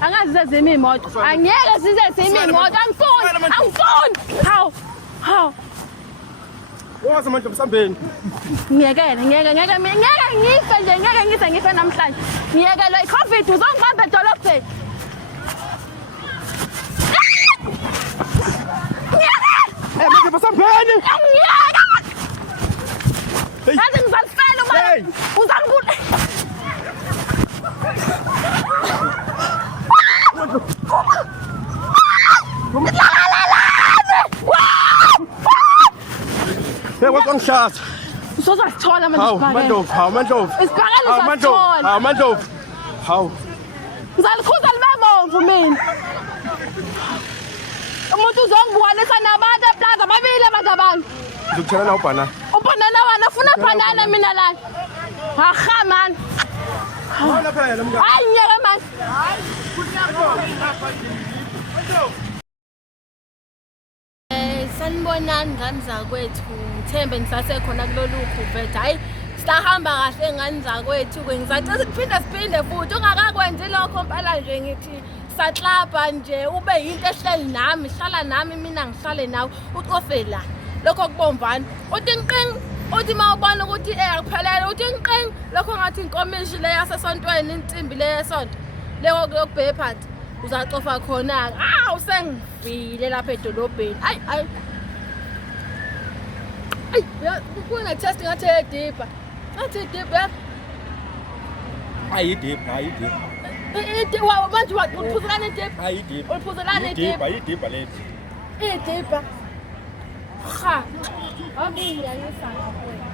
angazi zezima imoto angeke sizezima imoto angifuni hawu Wazi manje msambeni. ngeke ngife namhlanje ngiyeke lo iCovid uzongibamba edolobheni Manje msambeni. ngiyeke yazi ngizalifela uma uzangibula Hey, what's on shot? Usozasithola manje How Mandlovu. Isibhakela uzasithola. How Mandlovu. How? Ngizalikhuza libemomvu mina. Umuntu uzongibukanisa nabantu eplaza babili abantu. Ngikuthela na ubhanana. Ubhanana wena ufuna banana mina la. Aha man. Wona phela mngani. Hayi ngeke man. Sanibonani ngani zakwethu ngithembe nisasekhona kulolu khuvetha hayi sahamba kahle ngani zakwethu ngizacela siphinde futhi ungakakwenzi lokho mpala nje ngithi saklapa nje ube yinto ehleli nami hlala nami mina ngihlale nawe ucofe la lokho kubomvana uthi nqing uthi mawubona ukuthi akuphelele uthi nqing lokho ngathi inkomishi le yasesontweni insimbi le yesonto leyo yokubhephathi uzacofa khona usengivile lapha edolobheni ayi kuna test ngathi edipha ngathi edipha Ayidipha. Wa manje uphuzelana edipha Ayidipha. uphuzelana edipha Ayidipha lethi. edipha ha aminya yesana kwena